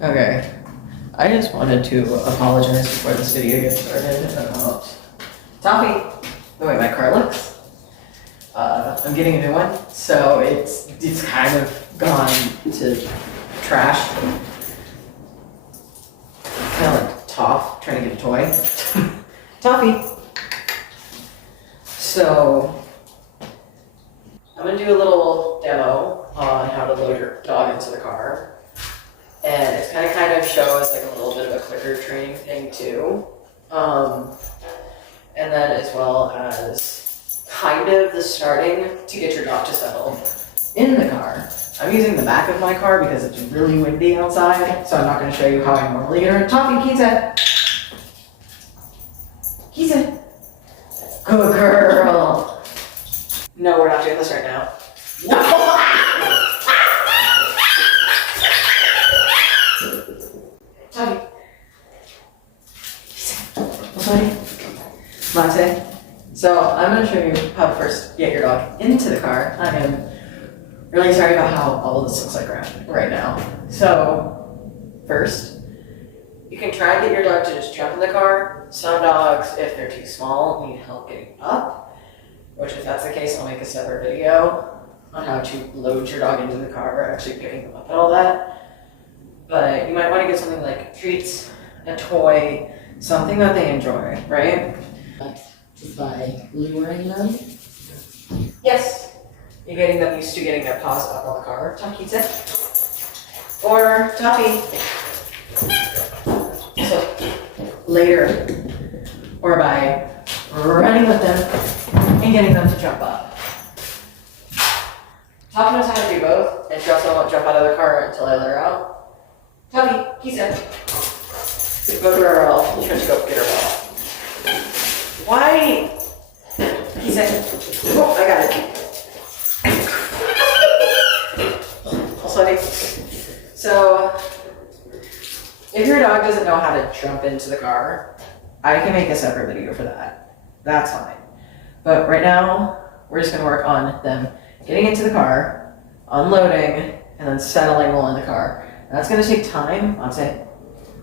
Okay, I just wanted to apologize before this video gets started about Toffee, the way my car looks. I'm getting a new one, so it's kind of gone to trash. Kind of like Toph trying to get a toy. Toffee. So I'm gonna do a little demo on how to load your dog into the car. And it's kind of shows like a little bit of a clicker training thing too. And then as well as kind of the starting to get your dog to settle in the car. I'm using the back of my car because it's really windy outside, so I'm not going to show you how I normally get her. Toffee, Kita! Kita! Good girl! No, we're not doing this right now. No! Toffee. Sorry. Monte. So I'm going to show you how to first get your dog into the car. I am really sorry about how all of this looks like right now. So first, you can try and get your dog to just jump in the car. Some dogs, if they're too small, need help getting up, which if that's the case, I'll make a separate video on how to load your dog into the car or actually picking them up and all that. But you might want to get something like treats, a toy, something that they enjoy, right? By luring them? Yes. You're getting them used to getting their paws up on the car. Toffee, sit. Or Toffee. So later, or by running with them and getting them to jump up. Toffee knows how to do both, and she also won't jump out of the car until I let her out. Toffee, sit. Go girl. You're trying to go get her ball. Why? He said, oh, I got it. Sorry. So, if your dog doesn't know how to jump into the car, I can make a separate video for that. That's fine. But right now, we're just gonna work on them getting into the car, unloading, and then settling while in the car. And that's gonna take time, I'd say,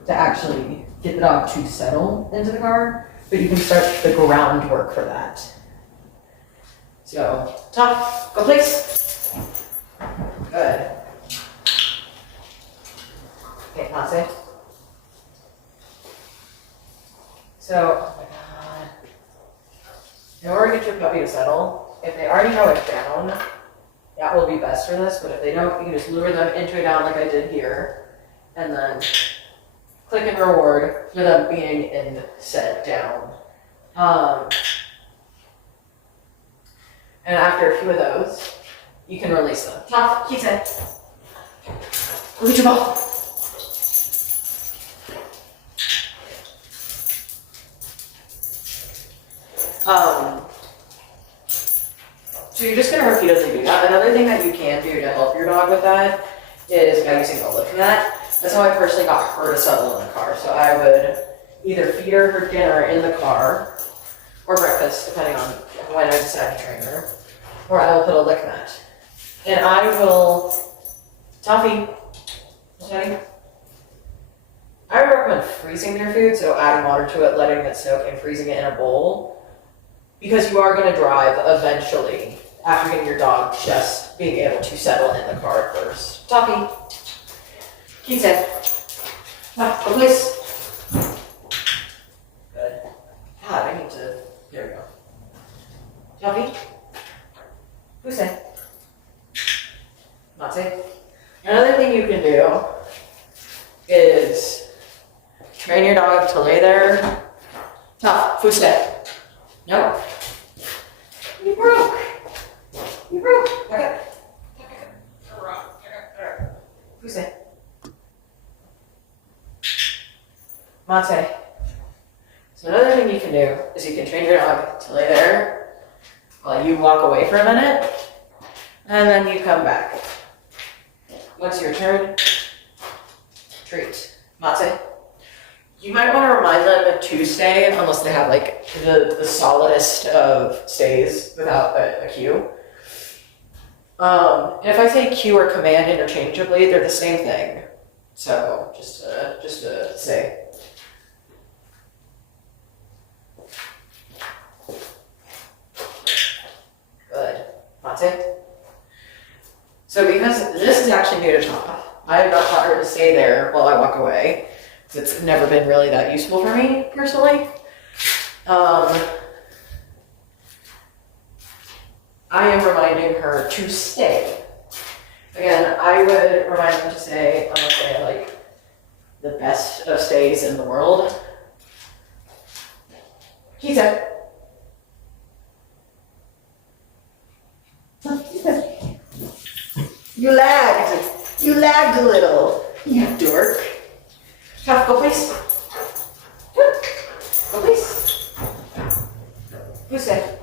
to actually get the dog to settle into the car. But you can start the groundwork for that. So, Toph, go please. Good. Okay, pass it. So, oh my god. In order to get your puppy to settle, if they already know it down, that will be best for this. But if they don't, you can just lure them into it down like I did here. And then click and reward for them being in set down. And after a few of those, you can release them. Toph, keep it. Go get your ball. So you're just going to repeatedly do that. Another thing that you can do to help your dog with that is by using a lift mat. That's how I personally got her to settle in the car. So I would either feed her dinner in the car or breakfast, depending on when I decide to train her, or I will put a lick mat. And I will, Toffee, sorry. I would recommend freezing their food, so adding water to it, letting it soak, and freezing it in a bowl, because you are going to drive eventually after getting your dog just being able to settle in the car at first. Toffee. Keep it. Go please. Good. God, I need to. There we go. Toffee. Who's it? Mate. Another thing you can do is train your dog to lay there. Tough. Footstep. Nope. You broke. You broke. Okay. Who's it? Mate. So another thing you can do is you can train your dog to lay there while you walk away for a minute, and then you come back. Once your turn, treat. Mate. You might want to remind them to stay unless they have like the solidest of stays without a cue. And if I say cue or command interchangeably, they're the same thing. So just to say. Good. That's it. So because this is actually new to Toph, I have not taught her to stay there while I walk away. It's never been really that useful for me personally. I am reminding her to stay. Again, I would remind them to stay, I'm gonna say like the best of stays in the world. He said, you lagged. You lagged a little. You dork. Toph, go please. Go please. Who's that?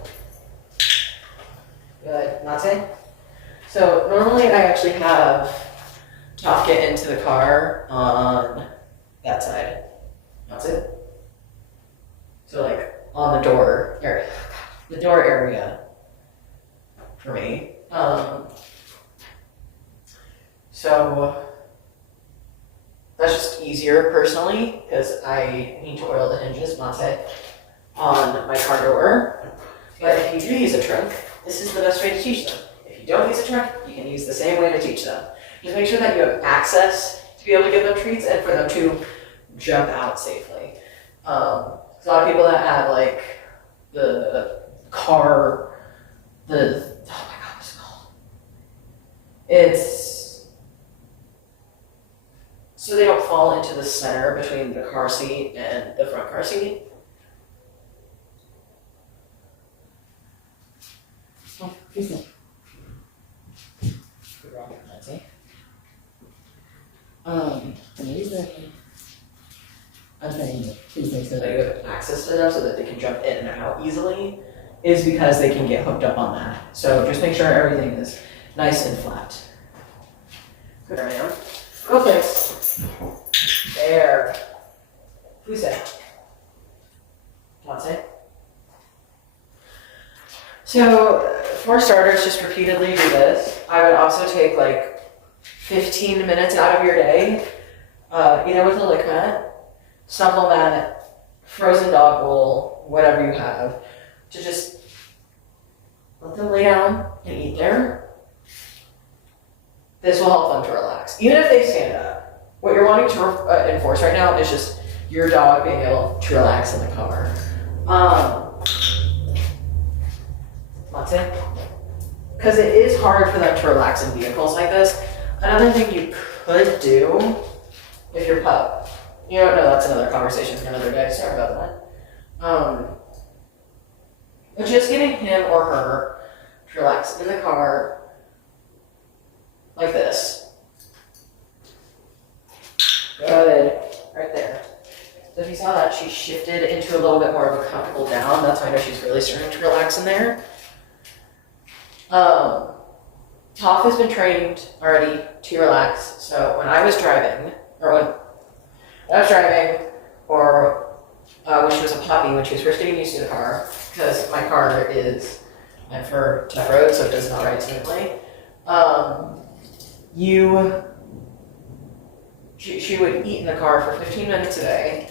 Good. That's it. So normally I actually have Toph get into the car on that side. That's it. So like on the door area. The door area for me. So that's just easier personally because I need to oil the hinges, Mate, on my car door. But if you do use a trunk, this is the best way to teach them. If you don't use a trunk, you can use the same way to teach them. Just make sure that you have access to be able to give them treats and for them to jump out safely. There's a lot of people that have like the car, oh my god, what's it called? It's so they don't fall into the center between the car seat and the front car seat. Oh, who's that? Good rock, that's it. The reason I'm saying Tuesday so That you have access to them so that they can jump in and out easily is because they can get hooked up on that. So just make sure everything is nice and flat. Good, ma'am. Go fix. There. Who's that? That's it. So, for starters, just repeatedly do this. I would also take like 15 minutes out of your day, either with a lick mat, snuggle mat, frozen dog bowl, whatever you have, to just let them lay down and eat there. This will help them to relax. Even if they stand up. What you're wanting to enforce right now is just your dog being able to relax in the car. That's it. Because it is hard for them to relax in vehicles like this. Another thing you could do, if your pup, you don't know, that's another conversation for another day, sorry about that. But just getting him or her to relax in the car like this. Good, right there. So if you saw that, she shifted into a little bit more of a comfortable down. That's why I know she's really starting to relax in there. Toph has been trained already to relax. So when I was driving, or when she was a puppy, when she was first getting used to the car, because my car is meant for tough roads, so it does not ride smoothly. She would eat in the car for 15 minutes a day,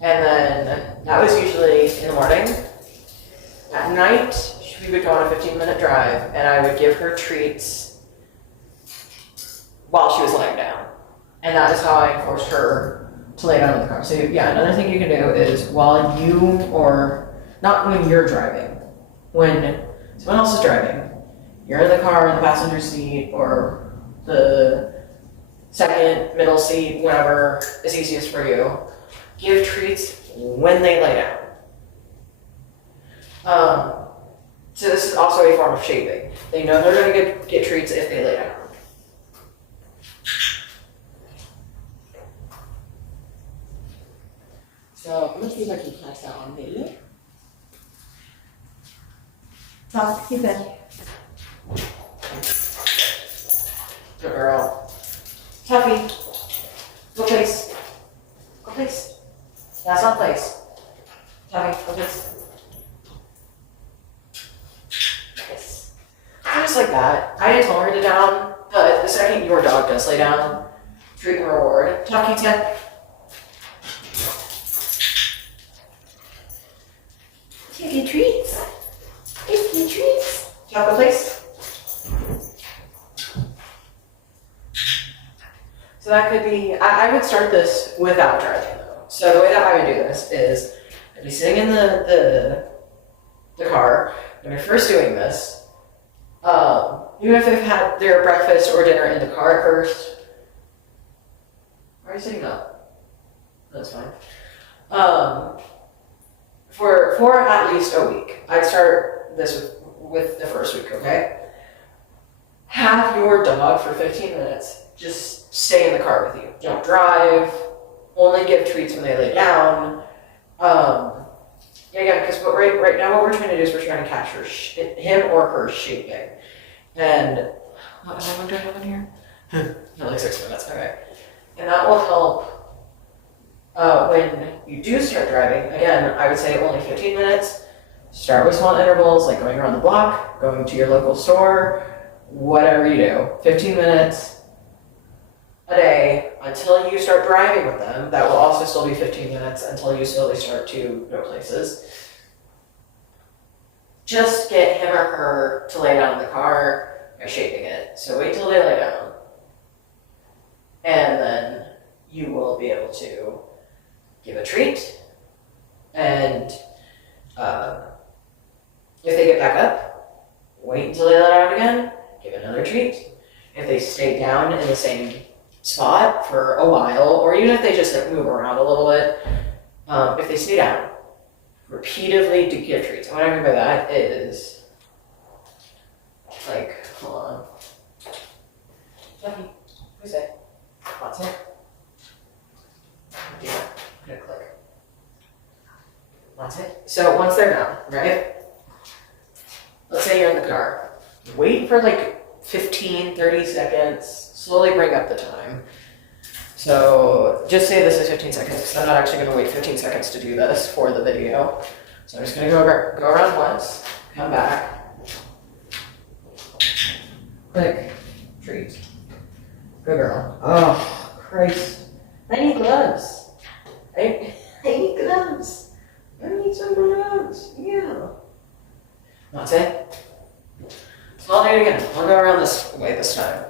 and then that was usually in the morning. At night, we would go on a 15-minute drive, and I would give her treats while she was laying down. And that is how I forced her to lay down in the car. So yeah, another thing you can do is while you, or not when you're driving, when someone else is driving, you're in the car in the passenger seat or the second, middle seat, whatever is easiest for you, give treats when they lay down. So this is also a form of shaping. They know they're going to get treats if they lay down. So I'm gonna see if I can pass that on me. Talk, keep it. Good girl. Tuffy. Go place. Go place. That's not place. Tuffy, go place. Yes. So just like that. I didn't tell her to down, but the second your dog does lay down, treat and reward. Talk Q10. Give you treats. Give you treats. Chocolate place. So that could be, I would start this without driving though. So the way that I would do this is I'd be sitting in the car when you're first doing this. Even if they've had their breakfast or dinner in the car at first. Why are you sitting up? That's fine. For at least a week. I'd start this with the first week, okay? Have your dog for 15 minutes. Just stay in the car with you. Don't drive. Only give treats when they lay down. Yeah, because right now what we're trying to do is we're trying to catch him or her shaping. And how long do I have in here? Not like 6 minutes. Okay. And that will help when you do start driving. Again, I would say only 15 minutes. Start with small intervals, like going around the block, going to your local store, whatever you do. 15 minutes a day until you start driving with them. That will also still be 15 minutes until you slowly start to go places. Just get him or her to lay down in the car by shaping it. So wait till they lay down. And then you will be able to give a treat. And if they get back up, wait until they lay down again, give another treat. If they stay down in the same spot for a while, or even if they just like move around a little bit, if they stay down, repeatedly to give treats. And what I mean by that is, like, hold on. Jeffy, who's that? Watson? Yeah, I'm gonna click. That's it. So once they're down, right? Let's say you're in the car. Wait for like 15, 30 seconds. Slowly bring up the time. So just say this is 15 seconds, because I'm not actually going to wait 15 seconds to do this for the video. So I'm just going to go around once, come back. Click. Treat. Good girl. Oh, Christ. I need gloves. I need gloves. I need some gloves. Yeah. That's it. So I'll do it again. I'll go around this way this time.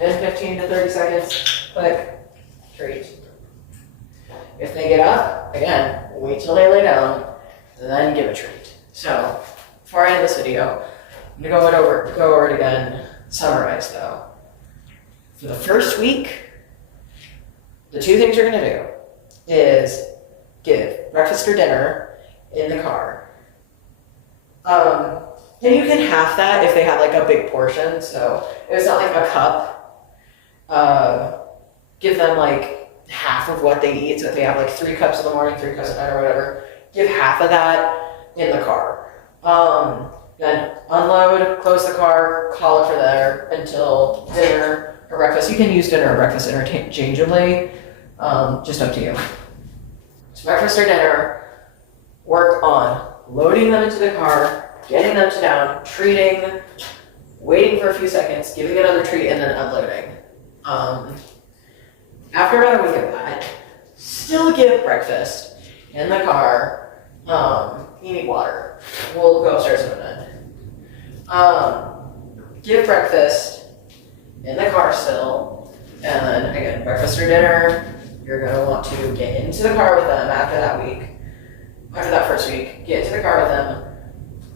In 15 to 30 seconds, click, treat. If they get up, again, wait till they lay down, then give a treat. So, before I end this video, I'm gonna go over it again, summarize though. For the first week, the two things you're gonna do is give breakfast or dinner in the car. And you can half that if they have like a big portion, so if it's not like a cup, give them like half of what they eat. So if they have like 3 cups in the morning, 3 cups at night or whatever, give half of that in the car. Then unload, close the car, call it for there until dinner or breakfast. You can use dinner or breakfast interchangeably, just up to you. So breakfast or dinner, work on loading them into the car, getting them to down, treating, waiting for a few seconds, giving another treat, and then unloading. After about a week of that, still give breakfast in the car. You need water. We'll go upstairs in a minute. Give breakfast in the car still, and then again, breakfast or dinner. You're gonna want to get into the car with them after that week. After that first week, get into the car with them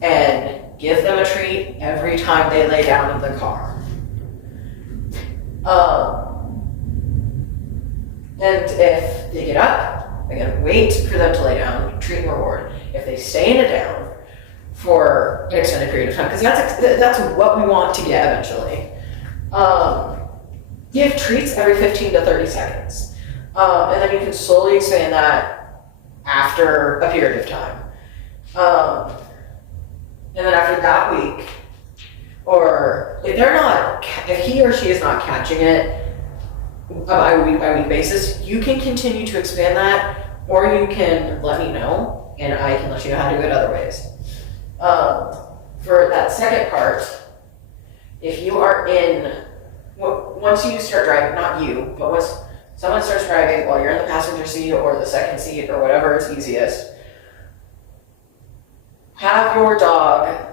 and give them a treat every time they lay down in the car. And if they get up, again, wait for them to lay down, treat and reward. If they stay in a down for an extended period of time, because that's what we want to get eventually. Give treats every 15 to 30 seconds. And then you can slowly expand that after a period of time. And then after that week, or if he or she is not catching it by week basis, you can continue to expand that, or you can let me know and I can let you know how to do it other ways. for that second part, if you are once you start driving, not you, but once someone starts driving while you're in the passenger seat or the second seat or whatever is easiest, have your dog,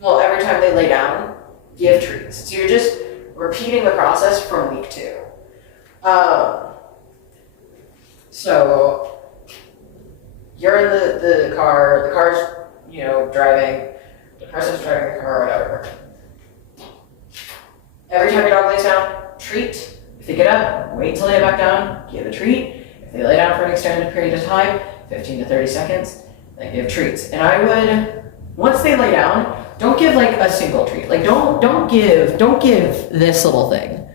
well, every time they lay down, give treats. So you're just repeating the process from week 2. So you're in the car, the car's, driving, the person's driving the car or whatever. Every time your dog lays down, treat. If they get up, wait until they lay back down, give a treat. If they lay down for an extended period of time, 15 to 30 seconds, then give treats. And I would, once they lay down, don't give like a single treat. Like don't give this little thing.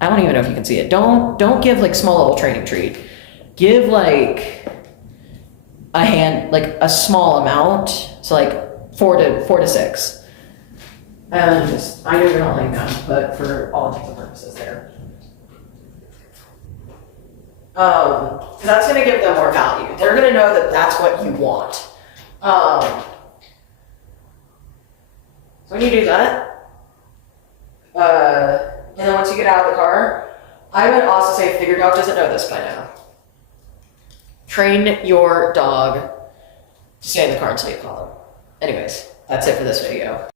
I don't even know if you can see it. Don't give like small little training treat. Give like a small amount. So like 4 to 6. And just, I know you're not laying down, but for all intents and purposes there. Because that's going to give them more value. They're going to know that that's what you want. So when you do that, and then once you get out of the car, I would also say, if your dog doesn't know this by now, train your dog to stay in the car until you call him. Anyways, that's it for this video.